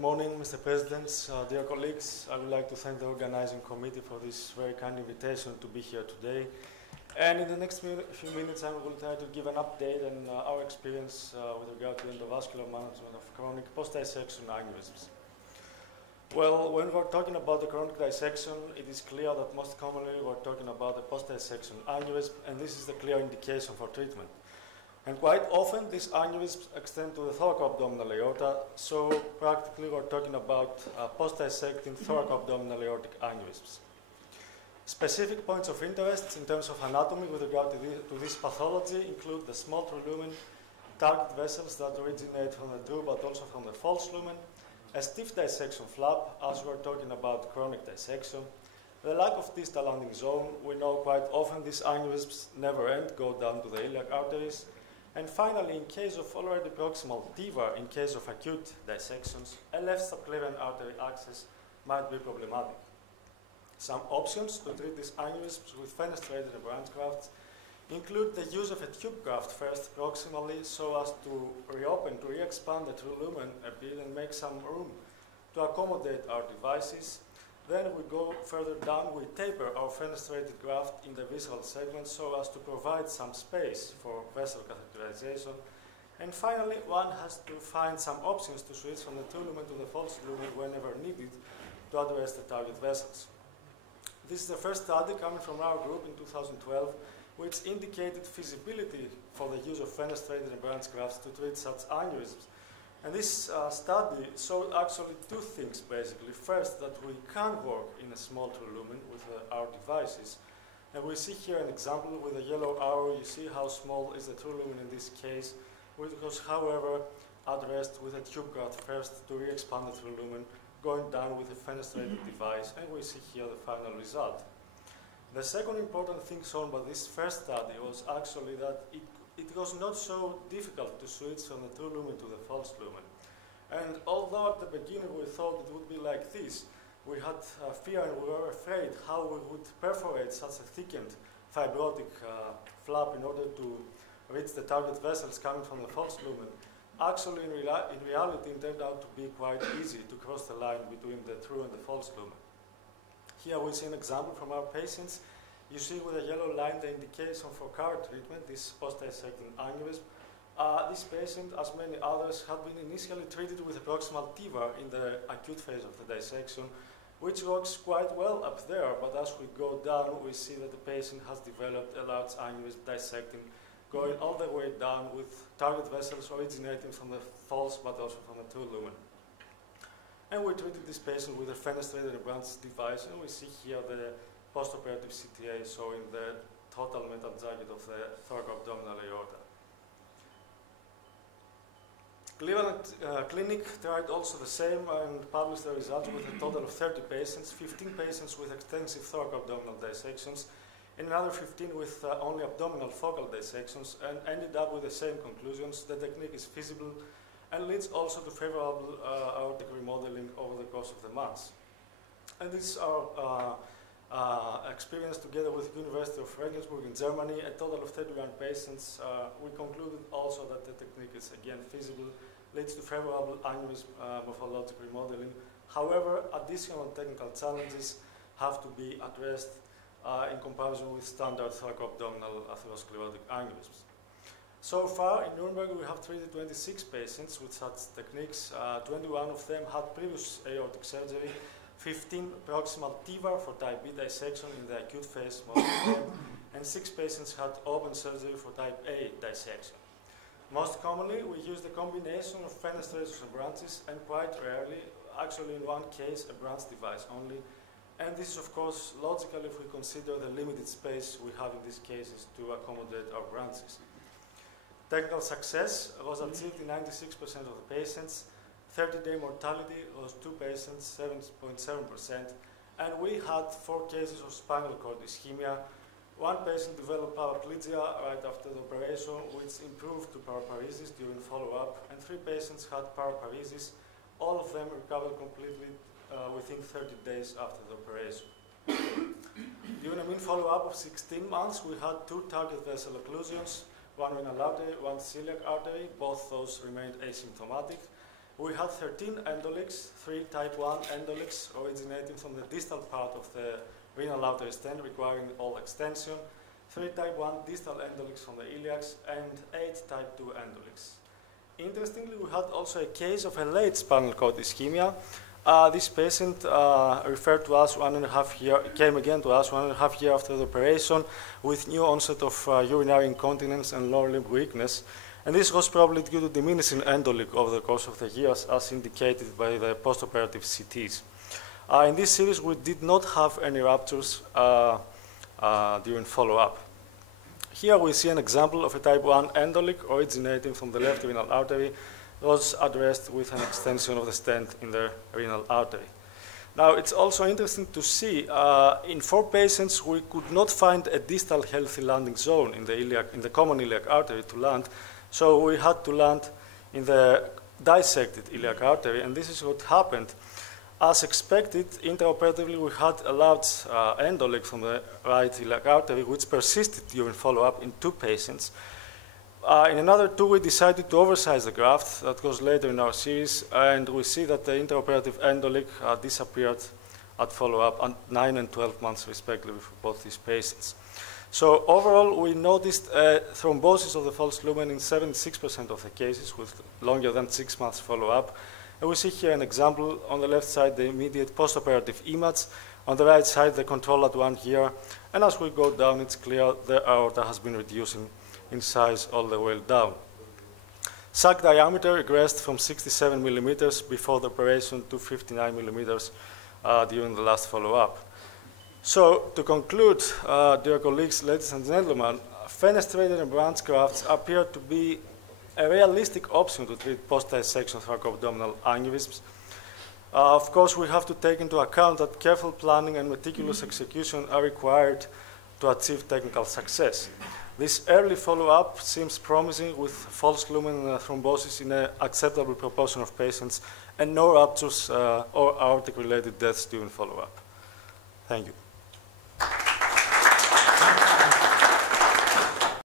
morning, Mr. President, dear colleagues. I would like to thank the organizing committee for this very kind invitation to be here today. And in the next few minutes, I will try to give an update on our experience with regard to endovascular management of chronic post-dissection aneurysms. Well, when we're talking about the chronic dissection, it is clear that most commonly we're talking about a post-dissection aneurysm, and this is the clear indication for treatment. And quite often, these aneurysms extend to the thoracoabdominal aorta, so practically we're talking about post-dissecting thoracoabdominal aortic aneurysms. Specific points of interest in terms of anatomy with regard to this pathology include the small true lumen, target vessels that originate from the true but also from the false lumen, a stiff dissection flap, as we're talking about chronic dissection, the lack of distal landing zone. We know quite often these aneurysms never end, go down to the iliac arteries. And finally, in case of already proximal TEVAR, in case of acute dissections, a left subclavian artery access might be problematic. Some options to treat these aneurysms with fenestrated branch grafts include the use of a tube graft first proximally so as to reopen, to re-expand the true lumen a bit and make some room to accommodate our devices. Then we go further down, we taper our fenestrated graft in the visceral segment so as to provide some space for vessel catheterization. And finally, one has to find some options to switch from the true lumen to the false lumen whenever needed to address the target vessels. This is the first study coming from our group in 2012, which indicated feasibility for the use of fenestrated and branch grafts to treat such aneurysms. And this study showed actually two things, basically. First, that we can work in a small true lumen with our devices. And we see here an example with a yellow arrow. You see how small is the true lumen in this case, which was, however, addressed with a tube graft first to re-expand the true lumen, going down with a fenestrated device, and we see here the final result. The second important thing shown by this first study was actually that it was not so difficult to switch from the true lumen to the false lumen. And although at the beginning we thought it would be like this, we had fear and we were afraid how we would perforate such a thickened fibrotic flap in order to reach the target vessels coming from the false lumen. Actually, in reality, it turned out to be quite easy to cross the line between the true and the false lumen. Here we see an example from our patients. You see with a yellow line the indication for CAR treatment, this post-dissecting aneurysm. This patient, as many others, had been initially treated with a proximal TEVAR in the acute phase of the dissection, which works quite well up there, but as we go down, we see that the patient has developed a large aneurysm dissecting, going all the way down with target vessels originating from the false but also from the true lumen. And we treated this patient with a fenestrated branch device, and we see here the postoperative CTA showing the total metal jacket of the thoracoabdominal aorta. Cleveland Clinic tried also the same and published the results with a total of 30 patients, 15 patients with extensive thoracoabdominal dissections, and another 15 with only abdominal focal dissections, and ended up with the same conclusions. The technique is feasible and leads also to favorable aortic remodeling over the course of the months. And this is our experience together with the University of Regensburg in Germany, a total of 31 patients. We concluded also that the technique is again feasible, leads to favorable aneurysm morphologic remodeling. However, additional technical challenges have to be addressed in comparison with standard thoracoabdominal atherosclerotic aneurysms. So far in Nuremberg we have treated 26 patients with such techniques. 21 of them had previous aortic surgery, 15 proximal TEVAR for type B dissection in the acute phase, most of them, and 6 patients had open surgery for type A dissection. Most commonly, we use the combination of fenestrators and branches, and quite rarely, actually in one case, a branch device only. And this is, of course, logical if we consider the limited space we have in these cases to accommodate our branches. Technical success was achieved in 96% of the patients. 30-day mortality was 2 patients, 7.7%, and we had 4 cases of spinal cord ischemia. 1 patient developed paraplegia right after the operation, which improved to paraparesis during follow-up, and 3 patients had paraparesis. All of them recovered completely within 30 days after the operation. During a mean follow-up of 16 months, we had 2 target vessel occlusions, one renal artery, one celiac artery. Both those remained asymptomatic. We had 13 endoleaks, 3 type 1 endoleaks originating from the distal part of the renal artery stent requiring all extension, 3 type 1 distal endoleaks from the iliacs, and 8 type 2 endoleaks. Interestingly, we had also a case of a late spinal cord ischemia. This patient referred to us came again to us 1.5 years after the operation with new onset of urinary incontinence and lower limb weakness. And this was probably due to diminishing endoleak over the course of the years, as indicated by the postoperative CTs. In this series, we did not have any ruptures during follow-up. Here we see an example of a type 1 endoleak originating from the left renal artery, was addressed with an extension of the stent in the renal artery. Now, it's also interesting to see in 4 patients we could not find a distal healthy landing zone in the common iliac artery to land, so we had to land in the dissected iliac artery, and this is what happened. As expected, intraoperatively we had a large endoleak from the right iliac artery, which persisted during follow-up in 2 patients. In another 2, we decided to oversize the graft. That goes later in our series, and we see that the intraoperative endoleak disappeared at follow-up at 9 and 12 months respectively for both these patients. So overall, we noticed thrombosis of the false lumen in 76% of the cases with longer than 6 months follow-up. And we see here an example on the left side, the immediate postoperative image. On the right side, the control at 1 year. And as we go down, it's clear the aorta has been reducing in size all the way down. Sac diameter regressed from 67 millimeters before the operation to 59 millimeters during the last follow-up. So to conclude, dear colleagues, ladies and gentlemen, fenestrated and branch grafts appear to be a realistic option to treat post-dissection thoracoabdominal aneurysms. Of course, we have to take into account that careful planning and meticulous execution are required to achieve technical success. This early follow-up seems promising with false lumen thrombosis in an acceptable proportion of patients and no ruptures or aortic-related deaths during follow-up. Thank you.